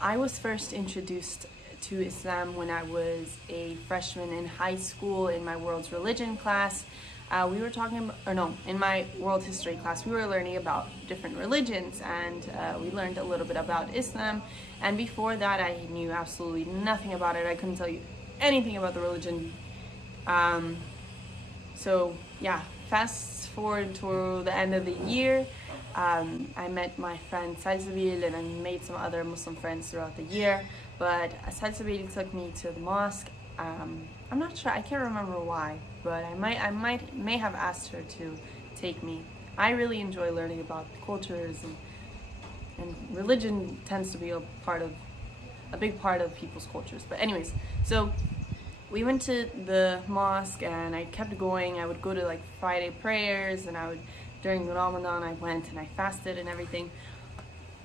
I was first introduced to Islam when I was a freshman in high school in my world's religion class. We were talking, or no, in my world history class, we were learning about different religions, and we learned a little bit about Islam. And before that, I knew absolutely nothing about it. I couldn't tell you anything about the religion. So yeah, fast forward to the end of the year. I met my friend Salsabil, and I made some other Muslim friends throughout the year. But Salsabil took me to the mosque. I'm not sure, I can't remember why, but I may have asked her to take me. I really enjoy learning about cultures, and religion tends to be a big part of people's cultures. But anyways, so we went to the mosque and I kept going. I would go to like Friday prayers, and during Ramadan I went and I fasted and everything.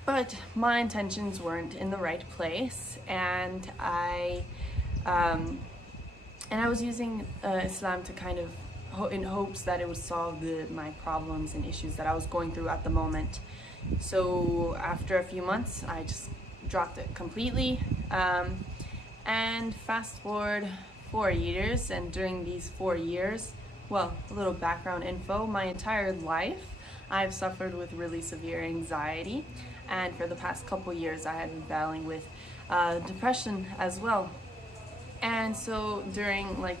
But my intentions weren't in the right place, and I was using Islam to kind of in hopes that it would solve my problems and issues that I was going through at the moment. So after a few months, I just dropped it completely. And fast forward 4 years, and during these 4 years, well, a little background info, my entire life I've suffered with really severe anxiety, and for the past couple years I had been battling with depression as well. And so during like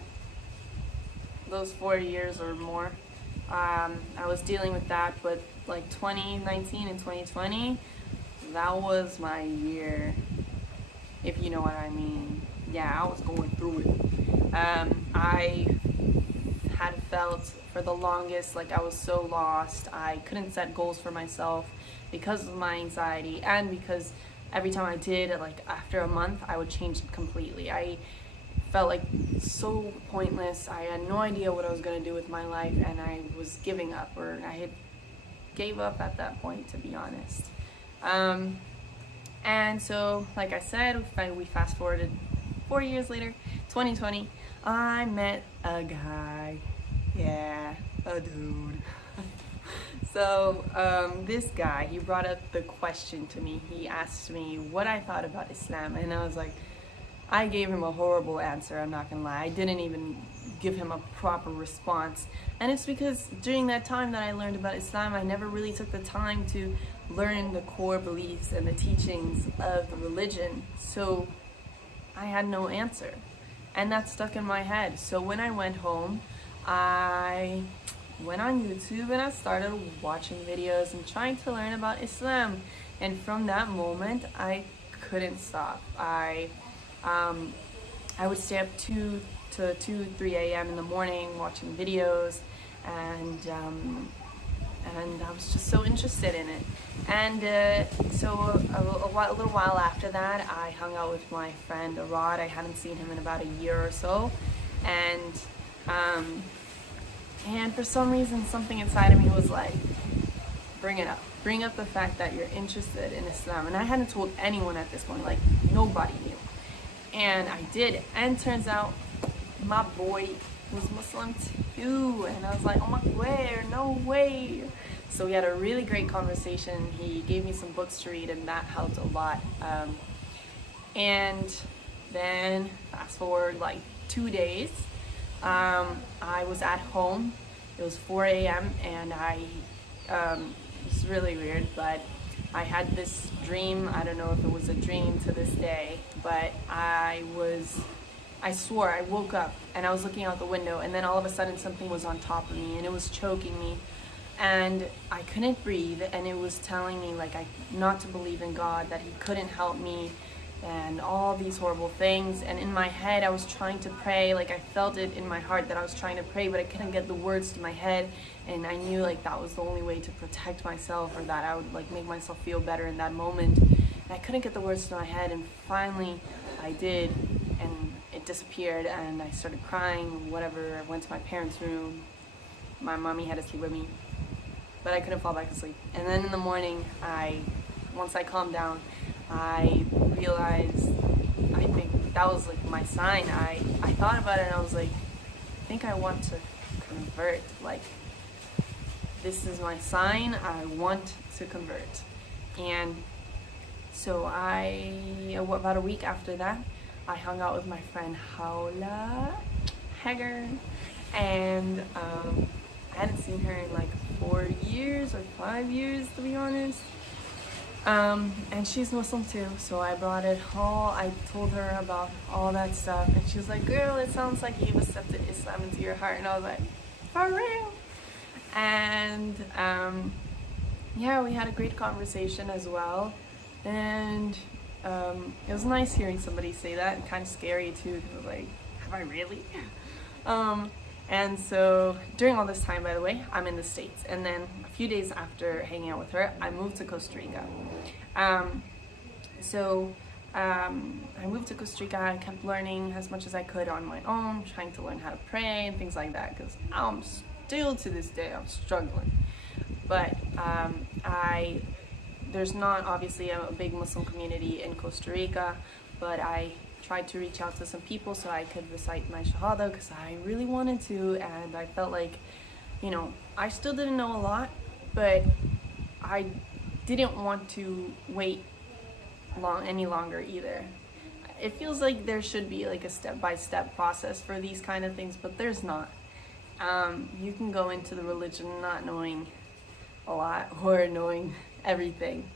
those 4 years or more, I was dealing with that. But like 2019 and 2020, that was my year, if you know what I mean. Yeah, I was going through it. I had felt for the longest like I was so lost. I couldn't set goals for myself because of my anxiety, and because every time I did, like after a month, I would change it completely. I felt like so pointless. I had no idea what I was going to do with my life, and I was giving up, or I had gave up at that point, to be honest. And so, like I said, we fast forwarded 4 years later, 2020, I met a guy. Yeah, a dude. So this guy, he brought up the question to me. He asked me what I thought about Islam, and I was like, I gave him a horrible answer, I'm not gonna lie. I didn't even give him a proper response. And it's because during that time that I learned about Islam, I never really took the time to learn the core beliefs and the teachings of the religion. So I had no answer. And that stuck in my head. So when I went home, I went on YouTube and I started watching videos and trying to learn about Islam. And from that moment, I couldn't stop. I would stay up 2 to 3 a.m. in the morning watching videos, and I was just so interested in it. And so a little while after that, I hung out with my friend Arad. I hadn't seen him in about a year or so, and for some reason, something inside of me was like, bring up the fact that you're interested in Islam. And I hadn't told anyone at this point, like nobody knew. And I did, and turns out my boy was Muslim too, and I was like, oh my god, no way. So we had a really great conversation. He gave me some books to read, and that helped a lot. And then fast forward like 2 days, I was at home. It was 4 a.m. and it's really weird, but I had this dream. I don't know if it was a dream to this day, but I swore I woke up and I was looking out the window, and then all of a sudden something was on top of me and it was choking me, and I couldn't breathe, and it was telling me like not to believe in God, that he couldn't help me, and all these horrible things. And in my head I was trying to pray, like I felt it in my heart that I was trying to pray, but I couldn't get the words to my head, and I knew like that was the only way to protect myself, or that I would like make myself feel better in that moment. And I couldn't get the words to my head, and finally I did, and it disappeared, and I started crying, whatever. I went to my parents' room. My mommy had to sleep with me, but I couldn't fall back to sleep. And then in the morning, once I calmed down, I realized, I think that was like my sign. I thought about it and I was like, I think I want to convert. Like, this is my sign, I want to convert. And so I about a week after that, I hung out with my friend Paula Hager, and I hadn't seen her in like 4 years or 5 years, to be honest. And she's Muslim too, so I brought it all. I told her about all that stuff, and she was like, "Girl, it sounds like you've accepted Islam into your heart." And I was like, "For real?" And yeah, we had a great conversation as well, and it was nice hearing somebody say that, and kind of scary too, because like, have I really? And so during all this time, by the way, I'm in the States, and then a few days after hanging out with her, I moved to Costa Rica. I moved to Costa Rica. I kept learning as much as I could on my own, trying to learn how to pray and things like that, because I'm still to this day, I'm struggling. But there's not obviously a big Muslim community in Costa Rica, but I tried to reach out to some people so I could recite my Shahada, because I really wanted to, and I felt like, you know, I still didn't know a lot, but I didn't want to wait any longer either. It feels like there should be like a step-by-step process for these kind of things, but there's not. You can go into the religion not knowing a lot or knowing everything.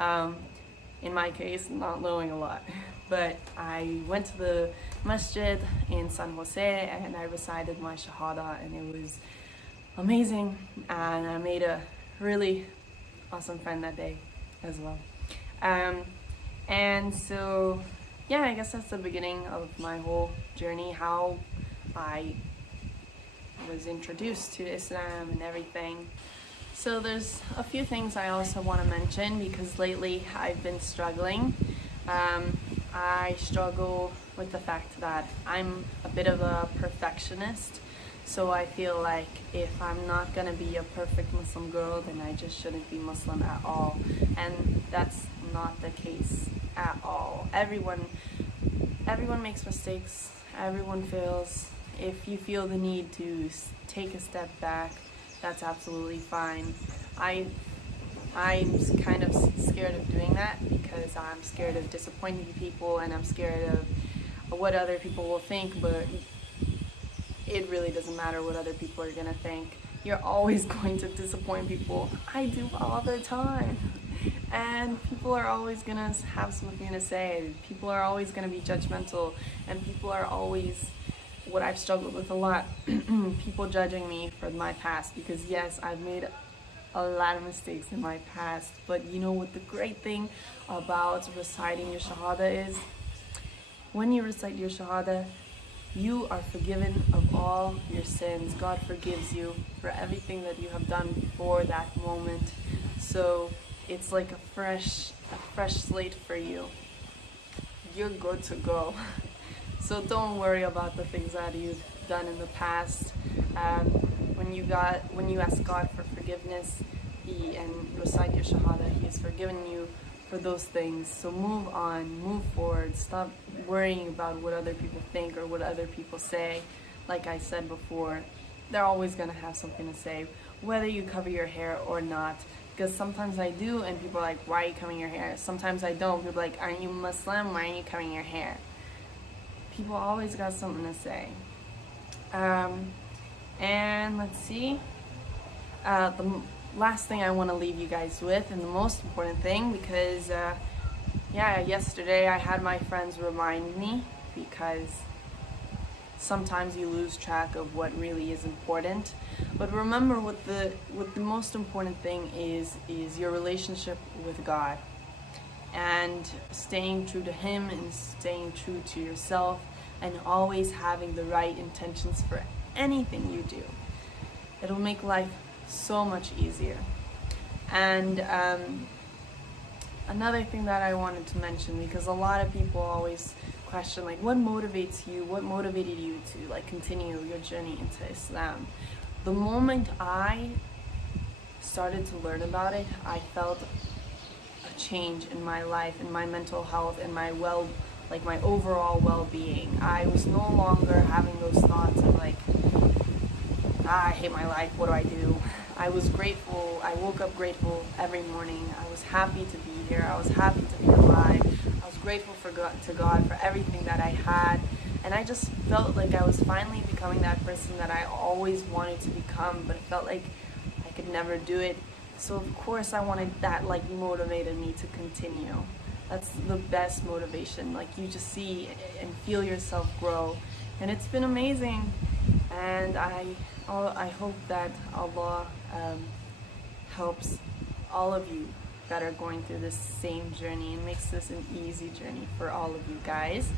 In my case, not knowing a lot. But I went to the masjid in San Jose and I recited my Shahada, and it was amazing, and I made a really awesome friend that day as well. And so yeah, I guess that's the beginning of my whole journey, how I was introduced to Islam and everything. So there's a few things I also want to mention, because lately I've been struggling. I struggle with the fact that I'm a bit of a perfectionist, so I feel like if I'm not gonna be a perfect Muslim girl, then I just shouldn't be Muslim at all, and that's not the case at all. Everyone makes mistakes, everyone fails. If you feel the need to take a step back, that's absolutely fine. I'm kind of scared of doing that, because I'm scared of disappointing people, and I'm scared of what other people will think, but it really doesn't matter what other people are gonna think. You're always going to disappoint people. I do all the time. And people are always gonna have something to say. People are always gonna be judgmental, and people are always, what I've struggled with a lot, people judging me for my past, because yes, I've made a lot of mistakes in my past, but you know what the great thing about reciting your Shahada is? When you recite your Shahada, you are forgiven of all your sins. God forgives you for everything that you have done before that moment. So it's like a fresh slate for you. You're good to go. So don't worry about the things that you've done in the past. When you ask God for forgiveness and recite your Shahada, He has forgiven you for those things. So move on, move forward. Stop worrying about what other people think or what other people say. Like I said before, they're always gonna have something to say, whether you cover your hair or not. Because sometimes I do, and people are like, "Why are you covering your hair?" Sometimes I don't. People are like, "Aren't you Muslim? Why aren't you covering your hair?" People always got something to say. And let's see. The last thing I want to leave you guys with, and the most important thing, because yesterday I had my friends remind me, because sometimes you lose track of what really is important. But remember, what the most important thing is your relationship with God, and staying true to Him, and staying true to yourself, and always having the right intentions for anything you do. It'll make life so much easier. And another thing that I wanted to mention, because a lot of people always question, like, what motivates you? What motivated you to like continue your journey into Islam? The moment I started to learn about it, I felt a change in my life, in my mental health, in my my overall well-being. I was no longer having those thoughts of like, I hate my life, what do I do? I was grateful. I woke up grateful every morning. I was happy to be here. I was happy to be alive. I was grateful to God for everything that I had, and I just felt like I was finally becoming that person that I always wanted to become, but it felt like I could never do it. So of course I wanted that, like, motivated me to continue. That's the best motivation, like you just see and feel yourself grow, and it's been amazing. And I hope that Allah helps all of you that are going through this same journey and makes this an easy journey for all of you guys.